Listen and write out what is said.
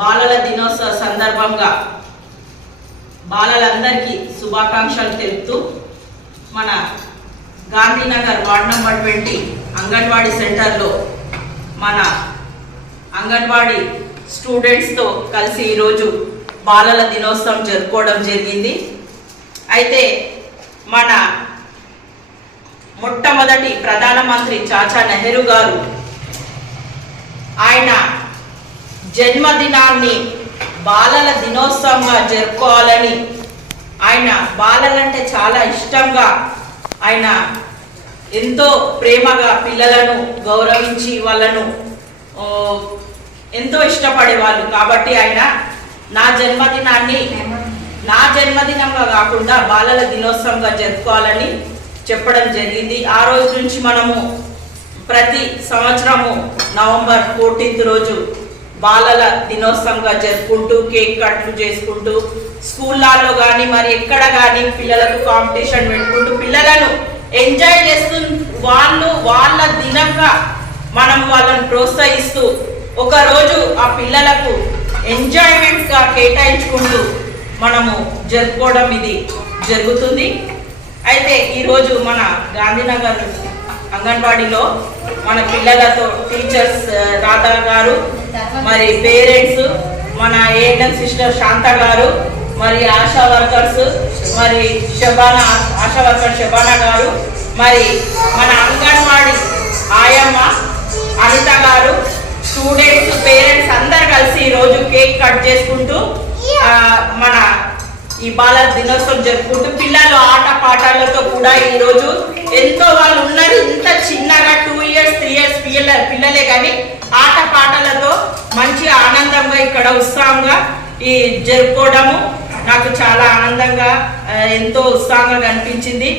బాలల దినోత్సవ సందర్భంగా బాలలందరికీ శుభాకాంక్షలు తెలుపుతూ మన గాంధీనగర్ వార్డ్ నంబర్ 20 అంగన్వాడీ సెంటర్లో మన అంగన్వాడీ స్టూడెంట్స్తో కలిసి ఈరోజు బాలల దినోత్సవం జరుపుకోవడం జరిగింది. అయితే మన మొట్టమొదటి ప్రధానమంత్రి చాచా నెహ్రూ గారు ఆయన జన్మదినాన్ని బాలల దినోత్సవంగా జరుపుకోవాలని, ఆయన బాలలంటే చాలా ఇష్టంగా, ఆయన ఎంతో ప్రేమగా పిల్లలను గౌరవించి వాళ్ళను ఎంతో ఇష్టపడేవాళ్ళు. కాబట్టి ఆయన నా జన్మదినంగా కాకుండా బాలల దినోత్సవంగా జరుపుకోవాలని చెప్పడం జరిగింది. ఆ రోజు నుంచి మనము ప్రతి సంవత్సరము నవంబర్ 14th రోజు బాలల దినోత్సవంగా జరుపుకుంటూ కేక్ కట్లు చేసుకుంటూ స్కూళ్ళల్లో కానీ మరి ఎక్కడ కానీ పిల్లలకు కాంపిటీషన్ పెట్టుకుంటూ పిల్లలను ఎంజాయ్ చేస్తూ వాళ్ళ దినంగా మనం వాళ్ళని ప్రోత్సహిస్తూ ఒకరోజు ఆ పిల్లలకు ఎంజాయ్మెంట్గా కేటాయించుకుంటూ మనము జరుపుకోవడం ఇది జరుగుతుంది. అయితే ఈరోజు మన గాంధీనగర్ అంగన్వాడీలో మన పిల్లలతో టీచర్స్ రాధా గారు, మరి పేరెంట్స్, మన ఏఎన్ఎం సిస్టర్ శాంత గారు, మరి ఆశా వర్కర్స్, మరి ఆశా వర్కర్ శబానా గారు, మరి మన అంగన్వాడీ ఆయమ్మ అనిత గారు, స్టూడెంట్స్, పేరెంట్స్ అందరు కలిసి ఈరోజు కేక్ కట్ చేసుకుంటూ మన ఈ బాలల దినోత్సవం జరుపుకుంటూ పిల్లలు ఆట పాటలతో కూడా ఈరోజు ఎంతో వాళ్ళు ఉన్నారు ఇంత చిన్నగా 2 years 3 years పిల్లలే కానీ ఆట పాటలతో మంచి ఆనందంగా ఇక్కడ ఉత్సాహంగా ఈ జరుపుకోవడము నాకు చాలా ఆనందంగా ఎంతో ఉత్సాహంగా అనిపించింది.